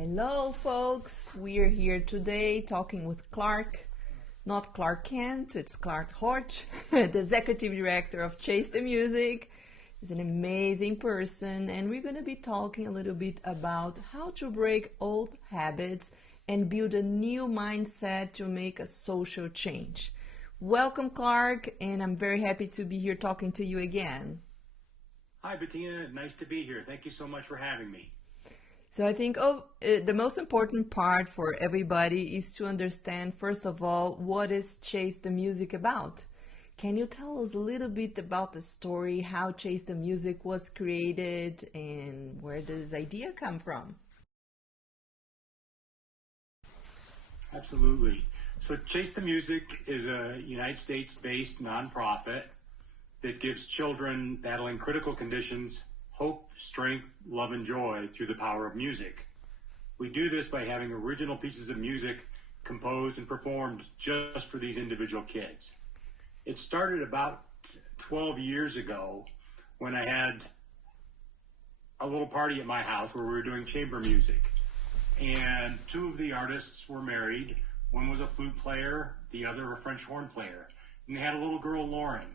Hello, folks. We're here today talking with Clark, not Clark Kent, it's Clark Hodge, the executive director of Chase the Music. He's an amazing person, and we're going to be talking a little bit about how to break old habits and build a new mindset to make a social change. Welcome, Clark, and I'm very happy to be here talking to you again. Hi, Betina. Nice to be here. Thank you so much for having me. So I think the most important part for everybody is to understand, first of all, what is Chase the Music about? Can you tell us a little bit about the story, how Chase the Music was created, and where does this idea come from? Absolutely. So Chase the Music is a United States-based nonprofit that gives children battling critical conditions hope, strength, love, and joy through the power of music. We do this by having original pieces of music composed and performed just for these individual kids. It started about 12 years ago when I had a little party at my house where we were doing chamber music. And two of the artists were married. One was a flute player, the other a French horn player. And they had a little girl, Lauren.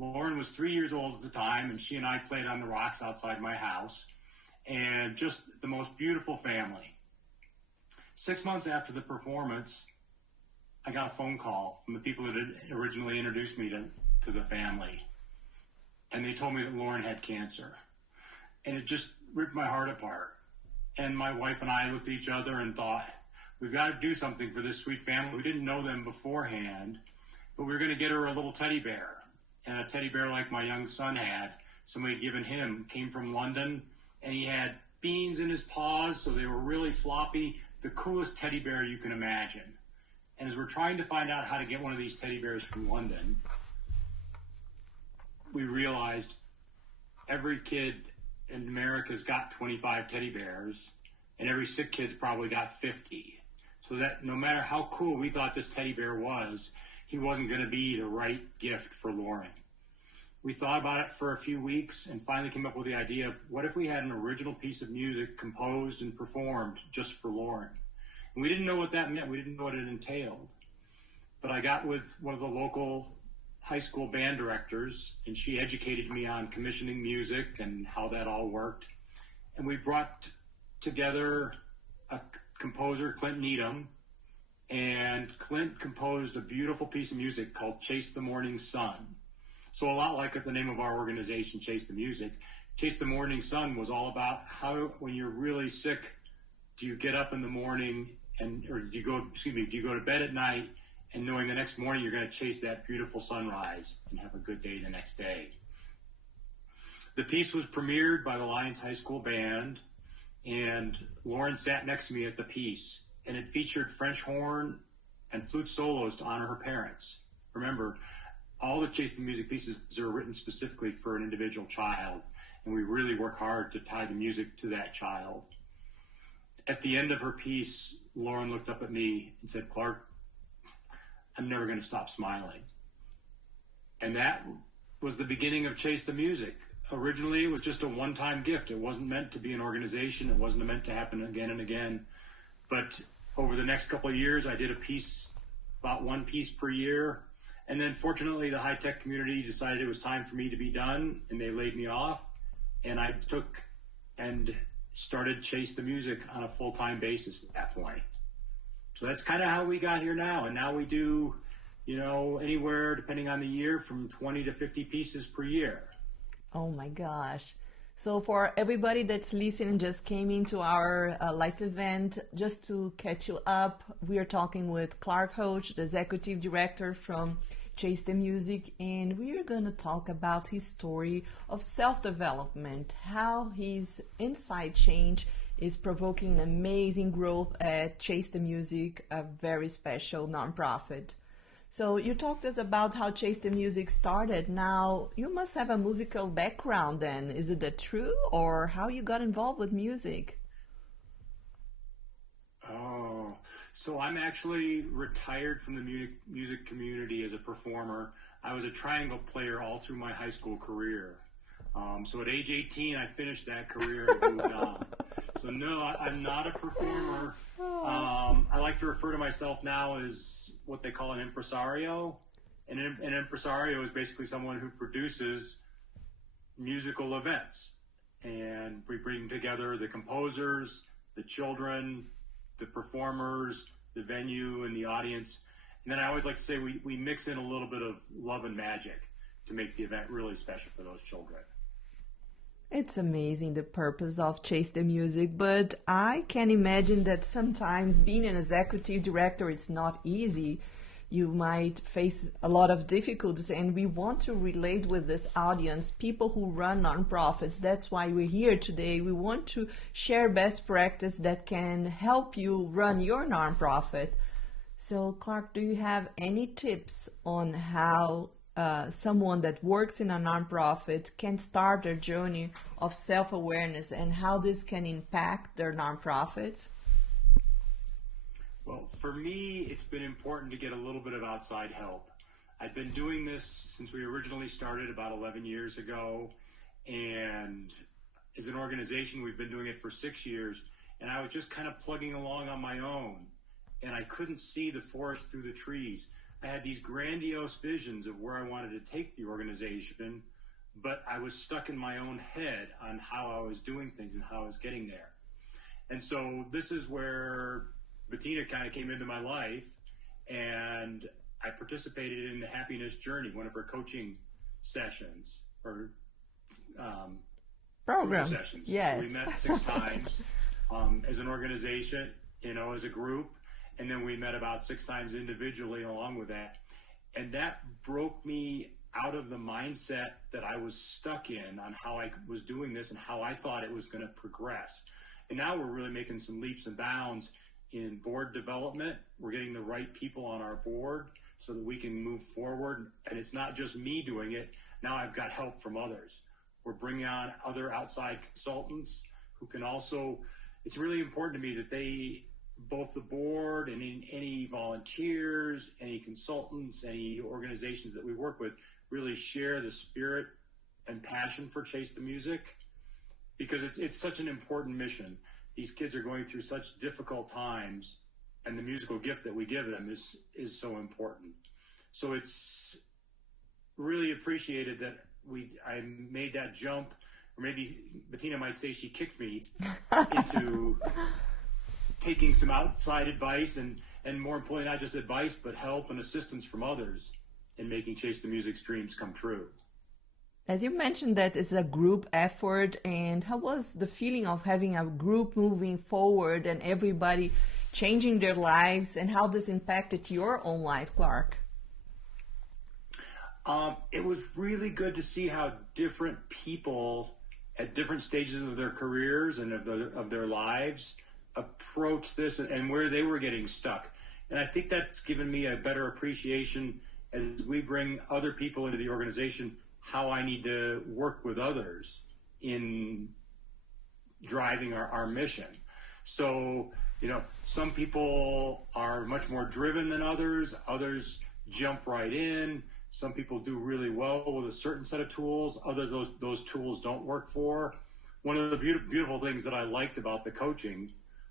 Lauren was 3 years old at the time, and she and I played on the rocks outside my house, and just the most beautiful family. 6 months after the performance, I got a phone call from the people that had originally introduced me to the family, and they told me that Lauren had cancer, and it just ripped my heart apart. And my wife and I looked at each other and thought, we've got to do something for this sweet family. We didn't know them beforehand, but we were going to get her a little teddy bear. And a teddy bear like my young son had, somebody had given him, came from London, and he had beans in his paws, so they were really floppy, the coolest teddy bear you can imagine. And as we're trying to find out how to get one of these teddy bears from London, we realized every kid in America's got 25 teddy bears, and every sick kid's probably got 50. So that no matter how cool we thought this teddy bear was, he wasn't going to be the right gift for Lauren. We thought about it for a few weeks and finally came up with the idea of what if we had an original piece of music composed and performed just for Lauren. And we didn't know what that meant. We didn't know what it entailed. But I got with one of the local high school band directors, and she educated me on commissioning music and how that all worked. And we brought together a composer, Clint Needham, and Clint composed a beautiful piece of music called Chase the Morning Sun. So a lot like the name of our organization, Chase the Music, Chase the Morning Sun was all about how, when you're really sick, do you get up in the morning or do you go to bed at night and knowing the next morning you're going to chase that beautiful sunrise and have a good day the next day. The piece was premiered by the Lions High School Band, and Lauren sat next to me at the piece. And it featured French horn and flute solos to honor her parents. Remember, all the Chase the Music pieces are written specifically for an individual child, and we really work hard to tie the music to that child. At the end of her piece, Lauren looked up at me and said, "Clark, I'm never going to stop smiling." And that was the beginning of Chase the Music. Originally, it was just a one-time gift. It wasn't meant to be an organization. It wasn't meant to happen again and again. But over the next couple of years, I did about one piece per year. And then fortunately, the high-tech community decided it was time for me to be done, and they laid me off. And I took and started Chase the Music on a full-time basis at that point. So that's kind of how we got here now. And now we do, anywhere, depending on the year, from 20 to 50 pieces per year. Oh my gosh. So for everybody that's listening, just came into our live event, just to catch you up, we are talking with Clark Hodge, the executive director from Chase the Music, and we are going to talk about his story of self-development, how his inside change is provoking amazing growth at Chase the Music, a very special nonprofit. So you talked to us about how Chase the Music started. Now, you must have a musical background then. Is it that true? Or how you got involved with music? Oh, so I'm actually retired from the music community as a performer. I was a triangle player all through my high school career. So at age 18, I finished that career and moved on. So no, I'm not a performer. I like to refer to myself now as what they call an impresario. And an impresario is basically someone who produces musical events. And we bring together the composers, the children, the performers, the venue, and the audience. And then I always like to say we mix in a little bit of love and magic to make the event really special for those children. It's amazing the purpose of Chase the Music, but I can imagine that sometimes being an executive director is not easy. You might face a lot of difficulties, and we want to relate with this audience, people who run nonprofits. That's why we're here today. We want to share best practice that can help you run your nonprofit. So, Clark, do you have any tips on how someone that works in a nonprofit can start their journey of self-awareness and how this can impact their nonprofits? Well, for me, it's been important to get a little bit of outside help. I've been doing this since we originally started about 11 years ago, and as an organization, we've been doing it for 6 years, and I was just kind of plugging along on my own, and I couldn't see the forest through the trees. I had these grandiose visions of where I wanted to take the organization, but I was stuck in my own head on how I was doing things and how I was getting there. And so this is where Betina kind of came into my life, and I participated in the Happiness Journey, one of her coaching sessions or programs. Sessions. Yes. So we met 6 times as an organization, as a group. And then we met about 6 times individually along with that. And that broke me out of the mindset that I was stuck in on how I was doing this and how I thought it was going to progress. And now we're really making some leaps and bounds in board development. We're getting the right people on our board so that we can move forward. And it's not just me doing it. Now I've got help from others. We're bringing on other outside consultants who can also, it's really important to me that they, both the board and any volunteers, any consultants, any organizations that we work with really share the spirit and passion for Chase the Music, because it's such an important mission. These kids are going through such difficult times, and the musical gift that we give them is so important. So it's really appreciated that I made that jump, or maybe Betina might say she kicked me into taking some outside advice and more importantly, not just advice, but help and assistance from others in making Chase the Music's dreams come true. As you mentioned that it's a group effort, and how was the feeling of having a group moving forward and everybody changing their lives, and how this impacted your own life, Clark? It was really good to see how different people at different stages of their careers and of their lives approach this and where they were getting stuck. And I think that's given me a better appreciation as we bring other people into the organization, how I need to work with others in driving our mission. So, some people are much more driven than others. Others jump right in. Some people do really well with a certain set of tools. Others, those tools don't work for. One of the beautiful things that I liked about the coaching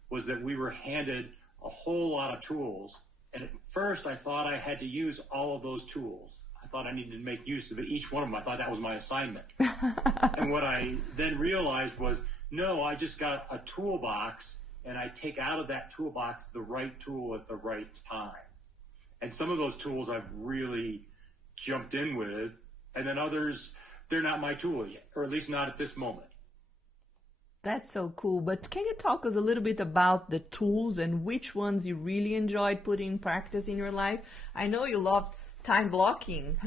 was that we were handed a whole lot of tools. And at first I thought I had to use all of those tools. I thought I needed to make use of each one of them. I thought that was my assignment. And what I then realized was, no, I just got a toolbox, and I take out of that toolbox the right tool at the right time. And some of those tools I've really jumped in with, and then others, they're not my tool yet, or at least not at this moment. That's so cool. But can you talk us a little bit about the tools and which ones you really enjoyed putting in practice in your life? I know you loved time blocking.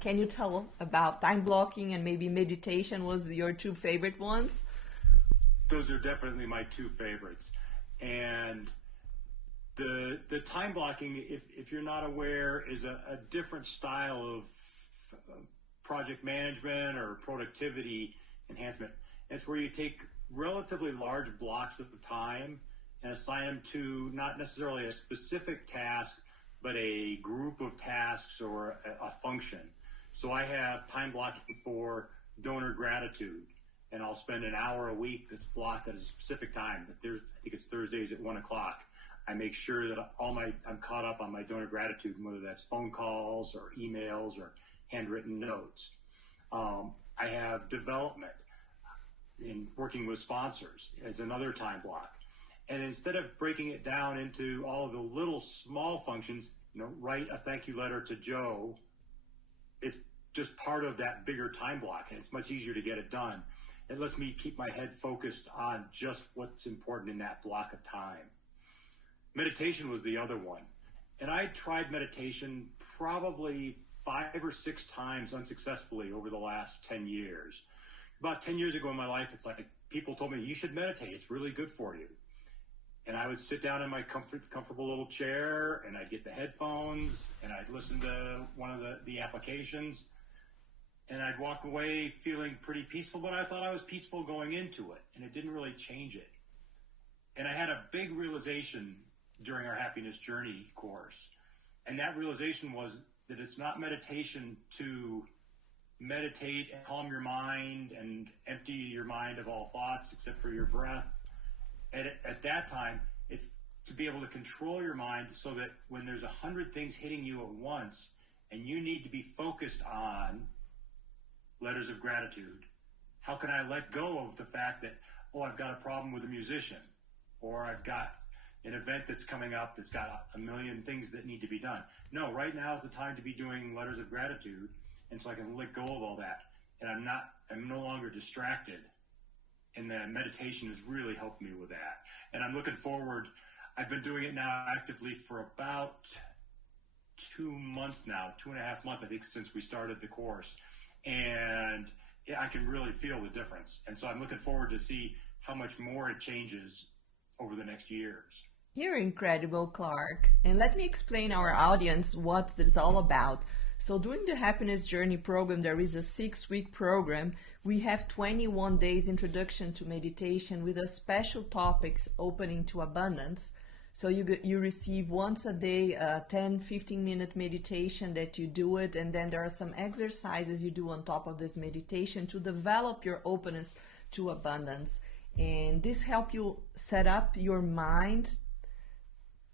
Can you tell about time blocking, and maybe meditation was your 2 favorite ones? Those are definitely my 2 favorites. And the time blocking, if you're not aware, is a different style of project management or productivity enhancement. It's where you take relatively large blocks of time and assign them to not necessarily a specific task, but a group of tasks or a function. So I have time blocking for donor gratitude, and I'll spend an hour a week that's blocked at a specific time. I think it's Thursdays at 1:00. I make sure that I'm caught up on my donor gratitude, whether that's phone calls or emails or handwritten notes. I have development in working with sponsors as another time block. And instead of breaking it down into all of the little small functions, write a thank you letter to Joe, it's just part of that bigger time block, and it's much easier to get it done. It lets me keep my head focused on just what's important in that block of time. Meditation was the other one. And I tried meditation probably 5 or 6 times unsuccessfully over the last 10 years. About 10 years ago in my life, it's like people told me, you should meditate. It's really good for you. And I would sit down in my comfortable little chair, and I'd get the headphones, and I'd listen to one of the applications, and I'd walk away feeling pretty peaceful, but I thought I was peaceful going into it, and it didn't really change it. And I had a big realization during our Happiness Journey course, and that realization was that it's not meditation to meditate and calm your mind and empty your mind of all thoughts except for your breath. At that time, it's to be able to control your mind so that when there's 100 things hitting you at once and you need to be focused on letters of gratitude, how can I let go of the fact that, I've got a problem with a musician, or I've got an event that's coming up that's got a million things that need to be done. No, right now is the time to be doing letters of gratitude, and so I can let go of all that. And I'm no longer distracted. And the meditation has really helped me with that. And I'm looking forward. I've been doing it now actively for about 2 months now, 2.5 months, I think, since we started the course. And I can really feel the difference. And so I'm looking forward to see how much more it changes over the next years. You're incredible, Clark. And let me explain our audience what it's all about. So during the Happiness Journey program, there is a 6-week program. We have 21 days introduction to meditation with a special topics opening to abundance. So you receive once a day a 10-15 minute meditation that you do it, and then there are some exercises you do on top of this meditation to develop your openness to abundance. And this help you set up your mind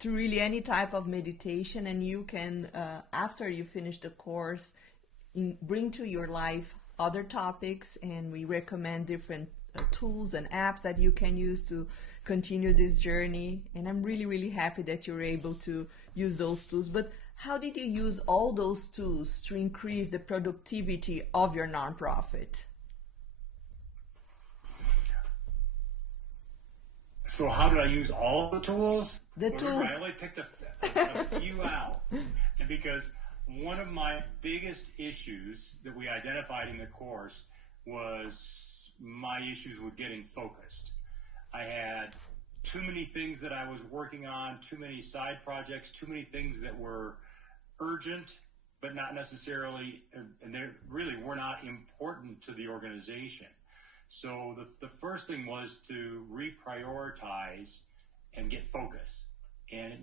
to really any type of meditation, and you can, after you finish the course, bring to your life other topics, and we recommend different tools and apps that you can use to continue this journey. And I'm really, really happy that you're able to use those tools. But how did you use all those tools to increase the productivity of your nonprofit? So how did I use all the tools? Tools. I only picked a few out. And because one of my biggest issues that we identified in the course was my issues with getting focused. I had too many things that I was working on, too many side projects, too many things that were urgent, but not necessarily, and they really were not important to the organization. So the first thing was to reprioritize and get focused. And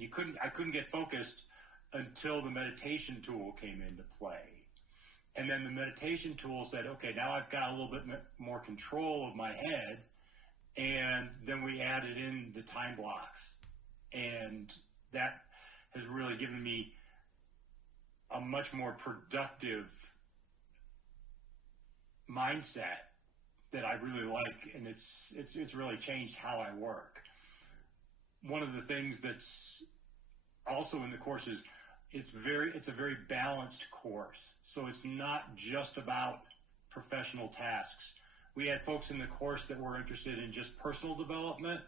I couldn't get focused until the meditation tool came into play. And then the meditation tool said, okay, now I've got a little bit more control of my head. And then we added in the time blocks. And that has really given me a much more productive mindset that I really like, and it's really changed how I work. One of the things that's also in the course is it's a very balanced course. So it's not just about professional tasks. We had folks in the course that were interested in just personal development,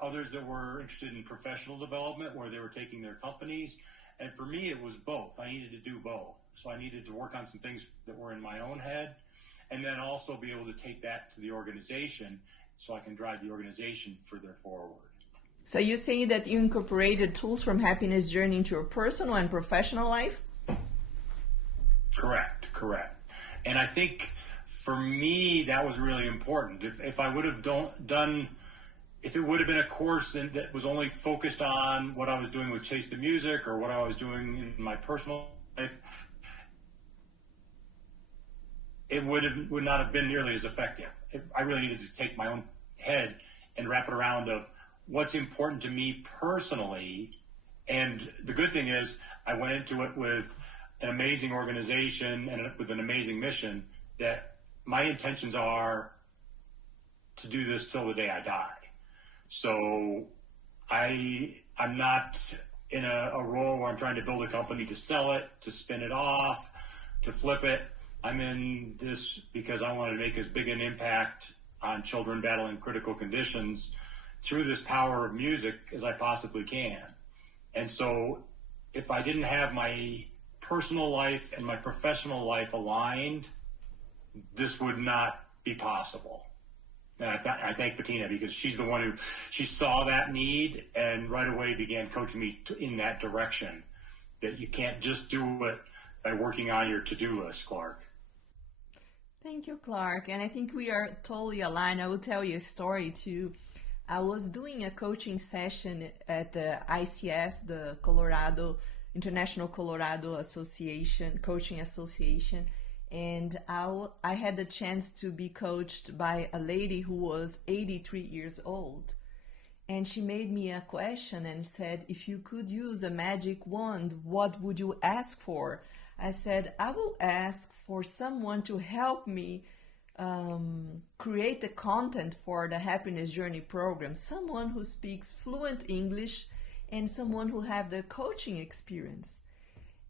others that were interested in professional development where they were taking their companies. And for me, it was both. I needed to do both. So I needed to work on some things that were in my own head, and then also be able to take that to the organization so I can drive the organization further forward. So you're saying that you incorporated tools from Happiness Journey into your personal and professional life? Correct. And I think for me, that was really important. If I would have if it would have been a course that was only focused on what I was doing with Chase the Music or what I was doing in my personal life, it would not have been nearly as effective. I really needed to take my own head and wrap it around of what's important to me personally. And the good thing is I went into it with an amazing organization and with an amazing mission that my intentions are to do this till the day I die. So I'm not in a role where I'm trying to build a company to sell it, to spin it off, to flip it. I'm in this because I want to make as big an impact on children battling critical conditions through this power of music as I possibly can. And so if I didn't have my personal life and my professional life aligned, this would not be possible. And I thank Betina because she's the one she saw that need and right away began coaching me in that direction, that you can't just do it by working on your to-do list, Clark. Thank you, Clark. And I think we are totally aligned. I will tell you a story too. I was doing a coaching session at the ICF, the International Colorado Association, Coaching Association. And I had the chance to be coached by a lady who was 83 years old. And she made me a question and said, if you could use a magic wand, what would you ask for? I said, I will ask for someone to help me create the content for the Happiness Journey program, someone who speaks fluent English and someone who have the coaching experience.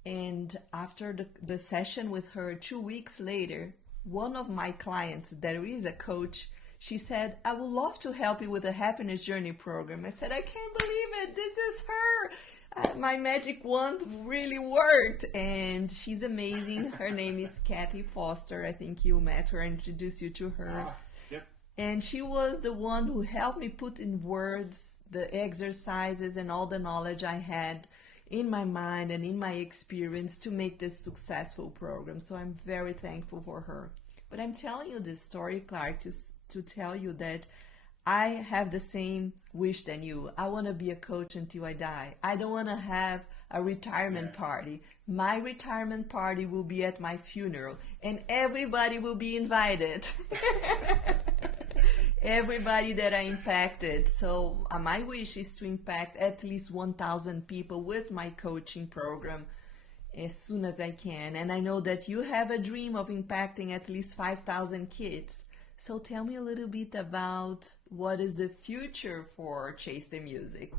And after the session with her 2 weeks later, one of my clients that is a coach, she said, I would love to help you with the Happiness Journey program. I said, I can't believe it. This is her. My magic wand really worked. And she's amazing. Her name is Kathy Foster. I think you met her. I introduced you to her. Yep. And she was the one who helped me put in words the exercises and all the knowledge I had in my mind and in my experience to make this successful program. So I'm very thankful for her. But I'm telling you this story, Clark, to tell you that I have the same wish than you. I want to be a coach until I die. I don't want to have a retirement party. My retirement party will be at my funeral and everybody will be invited. Everybody that I impacted. So my wish is to impact at least 1,000 people with my coaching program as soon as I can. And I know that you have a dream of impacting at least 5,000 kids. So tell me a little bit about what is the future for Chase the Music.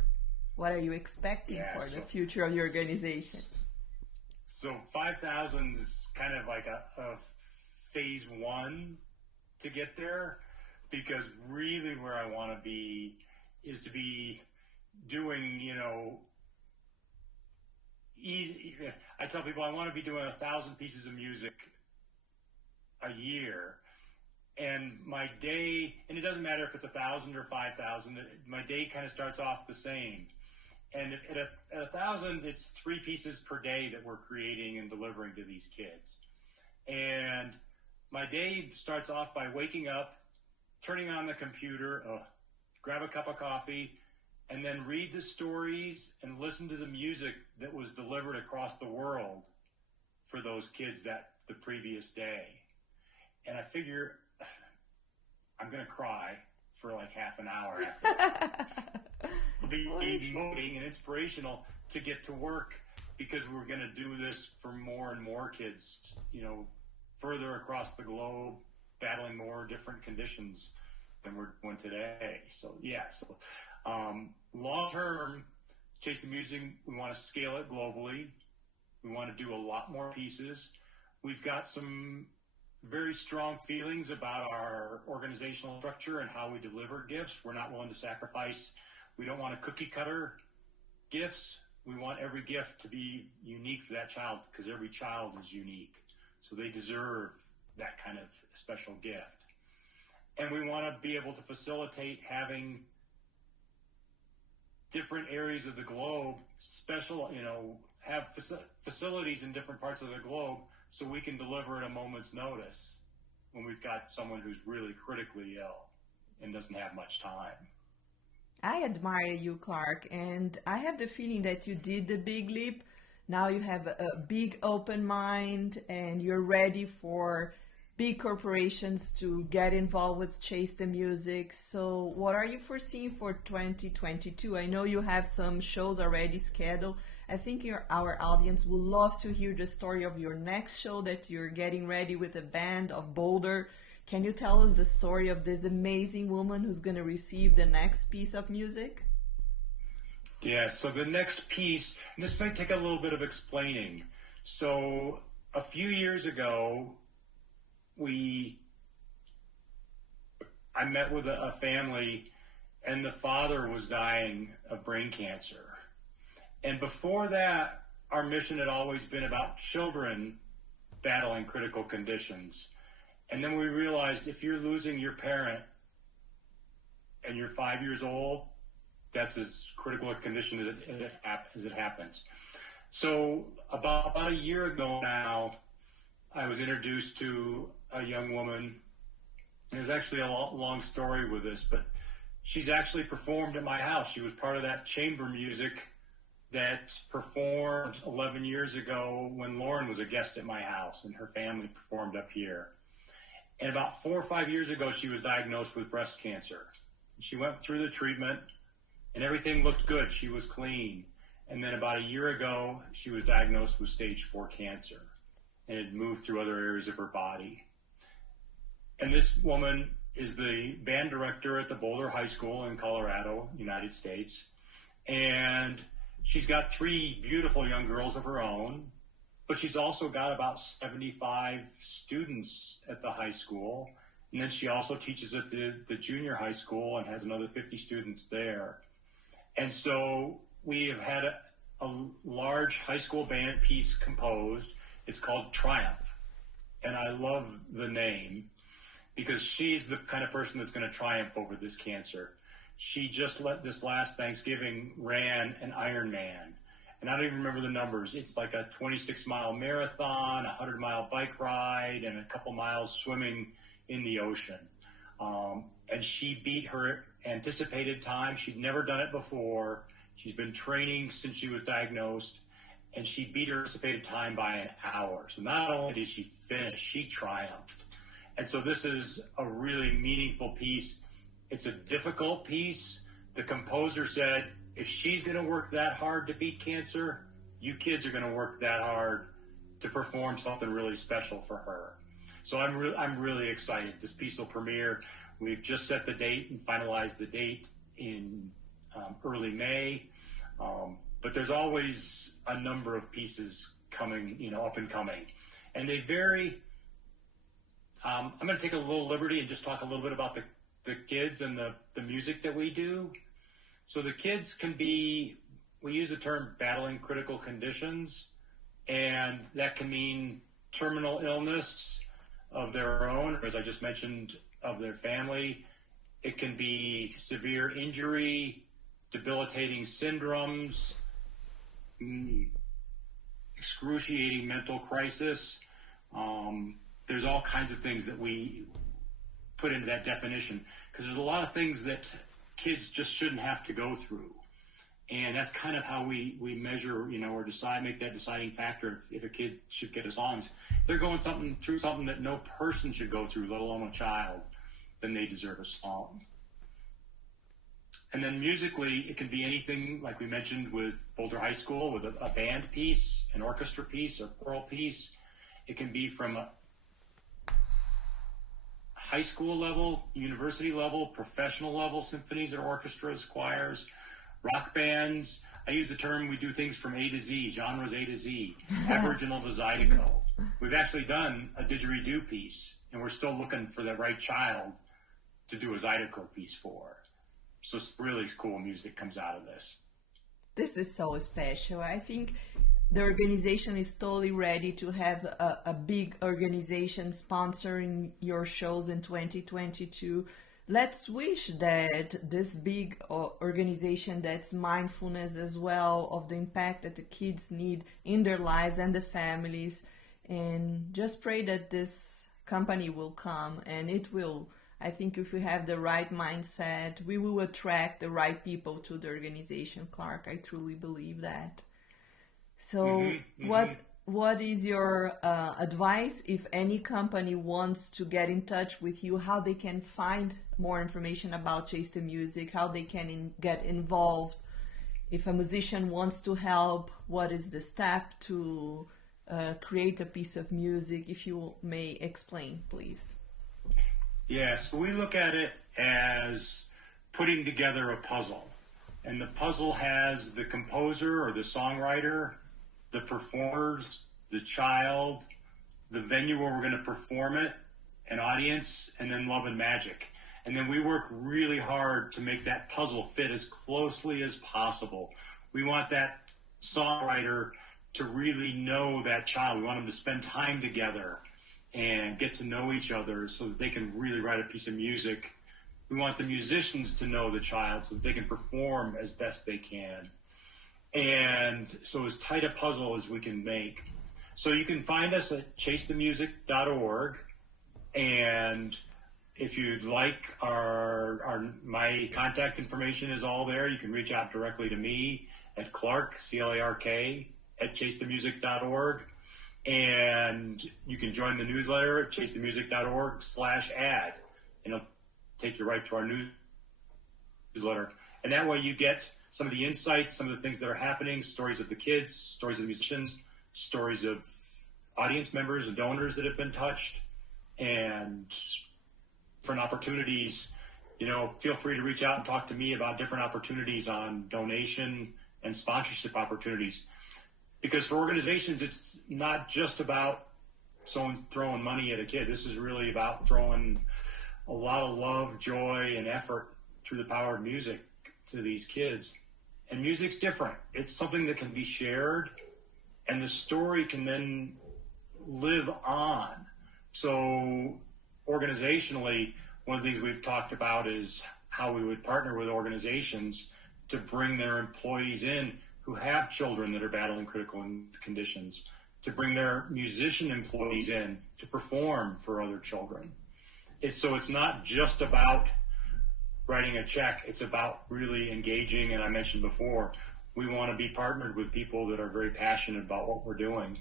What are you expecting for the future of your organization? So 5,000 is kind of like a phase one to get there. Because really where I want to be is to be doing, easy. I tell people I want to be doing 1,000 pieces of music a year. And my day, and it doesn't matter if it's 1,000 or 5,000, my day kind of starts off the same. And at 1,000, it's 3 pieces per day that we're creating and delivering to these kids. And my day starts off by waking up, turning on the computer, grab a cup of coffee, and then read the stories and listen to the music that was delivered across the world for those kids the previous day. And I figure I'm going to cry for like half an hour after that. It'll be motivating and inspirational to get to work because we're going to do this for more and more kids, further across the globe, battling more different conditions than we're doing today. So long term, Chase the Music, we want to scale it globally. We want to do a lot more pieces. We've got some very strong feelings about our organizational structure and how we deliver gifts. We're not willing to sacrifice. We don't want a cookie cutter gifts. We want every gift to be unique for that child because every child is unique. So they deserve that kind of special gift. And we want to be able to facilitate having different areas of the globe, have facilities in different parts of the globe so we can deliver at a moment's notice when we've got someone who's really critically ill and doesn't have much time. I admire you, Clark, and I have the feeling that you did the big leap. Now you have a big open mind and you're ready for big corporations to get involved with Chase the Music. So what are you foreseeing for 2022? I know you have some shows already scheduled. I think our audience would love to hear the story of your next show that you're getting ready with a band of Boulder. Can you tell us the story of this amazing woman who's going to receive the next piece of music? Yeah, so the next piece, and this might take a little bit of explaining. So a few years ago, I met with a family, and the father was dying of brain cancer. And before that, our mission had always been about children battling critical conditions. And then we realized if you're losing your parent and you're 5 years old, that's as critical a condition as it happens. So about a year ago now, I was introduced to a young woman. There's actually a long story with this, but she's actually performed at my house. She was part of that chamber music that performed 11 years ago when Lauren was a guest at my house, and her family performed up here. And about 4 or 5 years ago, she was diagnosed with breast cancer. She went through the treatment, and everything looked good. She was clean. And then about a year ago, she was diagnosed with stage 4 cancer, and it moved through other areas of her body. And this woman is the band director at the Boulder High School in Colorado, United States. And she's got 3 beautiful young girls of her own, but she's also got about 75 students at the high school. And then she also teaches at the junior high school and has another 50 students there. And so we have had a large high school band piece composed. It's called Triumph. And I love the name because she's the kind of person that's going to triumph over this cancer. She just this last Thanksgiving ran an Ironman. And I don't even remember the numbers. It's like a 26-mile marathon, a 100-mile bike ride, and a couple miles swimming in the ocean. And she beat her anticipated time. She'd never done it before. She's been training since she was diagnosed, and she beat her anticipated time by an hour. So not only did she finish, she triumphed. And so this is a really meaningful piece. It's a difficult piece. The composer said, if she's going to work that hard to beat cancer, you kids are going to work that hard to perform something really special for her. So I'm really excited. This piece will premiere. We've just set the date and finalized the date in early May. But there's always a number of pieces coming, up and coming. And they vary. I'm going to take a little liberty and just talk a little bit about the kids and the music that we do. So the kids can be, we use the term battling critical conditions, and that can mean terminal illness of their own, or as I just mentioned, of their family. It can be severe injury, debilitating syndromes, excruciating mental crisis. There's all kinds of things that we put into that definition because there's a lot of things that kids just shouldn't have to go through. And that's kind of how we measure, or make that deciding factor if a kid should get a song. If they're going through something that no person should go through, let alone a child, then they deserve a song. And then musically, it can be anything, like we mentioned with Boulder High School, with a band piece, an orchestra piece, a choral piece. It can be from a high school level, university level, professional level, symphonies or orchestras, choirs, rock bands. I use the term, we do things from A to Z, genres A to Z, Aboriginal to Zydeco. We've actually done a didgeridoo piece, and we're still looking for the right child to do a Zydeco piece for. So it's really cool music comes out of this. This is so special. I think the organization is totally ready to have a big organization sponsoring your shows in 2022. Let's wish that this big organization that's mindfulness as well of the impact that the kids need in their lives and the families, and just pray that this company will come, and it will. I think if we have the right mindset, we will attract the right people to the organization, Clark. I truly believe that. So what is your advice if any company wants to get in touch with you, how they can find more information about Chase the Music, how they can get involved? If a musician wants to help, what is the step to create a piece of music? If you may explain, please. Yeah, so we look at it as putting together a puzzle. And the puzzle has the composer or the songwriter, the performers, the child, the venue where we're going to perform it, an audience, and then love and magic. And then we work really hard to make that puzzle fit as closely as possible. We want that songwriter to really know that child. We want them to spend time together and get to know each other so that they can really write a piece of music. We want the musicians to know the child so that they can perform as best they can. And so as tight a puzzle as we can make. So you can find us at chasethemusic.org. And if you'd like, my contact information is all there. You can reach out directly to me at Clark, C-L-A-R-K, at chasethemusic.org. And you can join the newsletter at chasethemusic.org/ad. And it'll take you right to our newsletter. And that way you get some of the insights, some of the things that are happening, stories of the kids, stories of the musicians, stories of audience members and donors that have been touched, and different opportunities. Feel free to reach out and talk to me about different opportunities on donation and sponsorship opportunities. Because for organizations, it's not just about someone throwing money at a kid. This is really about throwing a lot of love, joy, and effort through the power of music to these kids. And music's different. It's something that can be shared, and the story can then live on. So organizationally, one of the things we've talked about is how we would partner with organizations to bring their employees in who have children that are battling critical conditions, to bring their musician employees in to perform for other children. So it's not just about writing a check. It's about really engaging. And I mentioned before, we want to be partnered with people that are very passionate about what we're doing.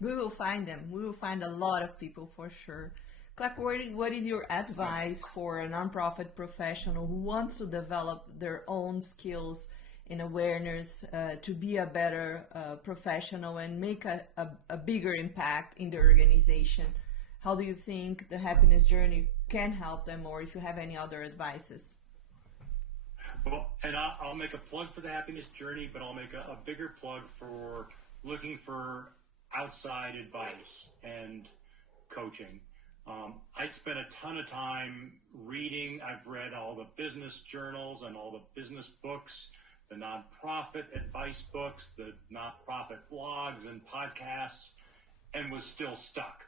We will find them. We will find a lot of people for sure. Clark, what is your advice for a nonprofit professional who wants to develop their own skills and awareness to be a better professional and make a bigger impact in the organization? How do you think the happiness journey can help them, or if you have any other advices? Well, and I'll make a plug for the happiness journey, but I'll make a bigger plug for looking for outside advice and coaching. I'd spent a ton of time reading. I've read all the business journals and all the business books, the nonprofit advice books, the nonprofit blogs and podcasts, and was still stuck.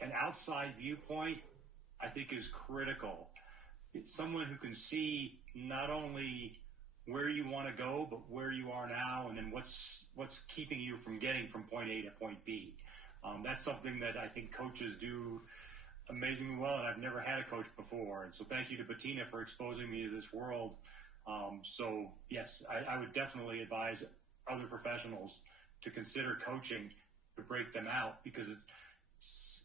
An outside viewpoint, I think, is critical. It's someone who can see not only where you want to go, but where you are now, and then what's keeping you from getting from point A to point B. That's something that I think coaches do amazingly well, and I've never had a coach before. And so thank you to Betina for exposing me to this world. So yes, I would definitely advise other professionals to consider coaching to break them out, because it's,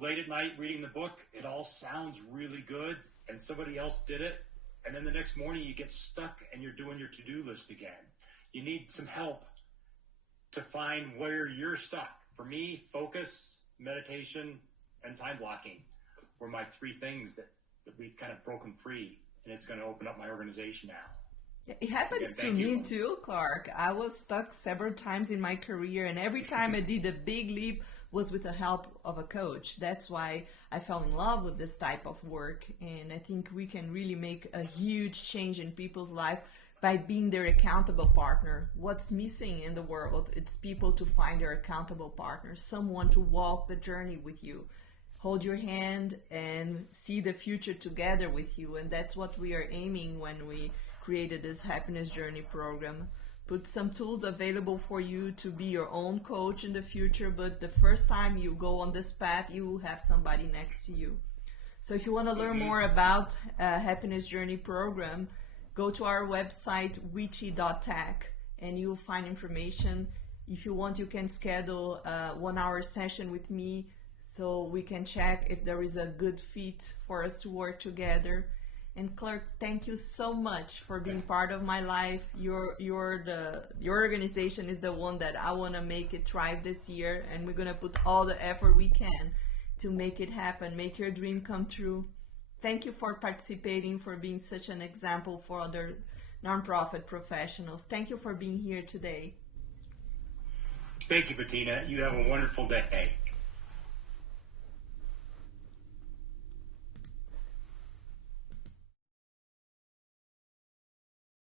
late at night reading the book, it all sounds really good, and somebody else did it, and then the next morning you get stuck and you're doing your to-do list again. You need some help to find where you're stuck. For me, focus, meditation, and time blocking were my three things that we've kind of broken free, and it's going to open up my organization now. It happens to me too, Clark. I was stuck several times in my career, and every time I did a big leap was with the help of a coach. That's why I fell in love with this type of work, and I think we can really make a huge change in people's life by being their accountable partner. What's missing in the world? It's people to find their accountable partner, someone to walk the journey with you, hold your hand and see the future together with you. And that's what we are aiming when we created this happiness journey program. Put some tools available for you to be your own coach in the future, but the first time you go on this path, you will have somebody next to you. So if you want to learn more about happiness journey program, go to our website, WITY.tech, and you'll find information. If you want, you can schedule a 1 hour session with me so we can check if there is a good fit for us to work together. And Clark, thank you so much for being part of my life. Your organization is the one that I want to make it thrive this year, and we're gonna put all the effort we can to make it happen, make your dream come true. Thank you for participating, for being such an example for other nonprofit professionals. Thank you for being here today. Thank you, Betina. You have a wonderful day.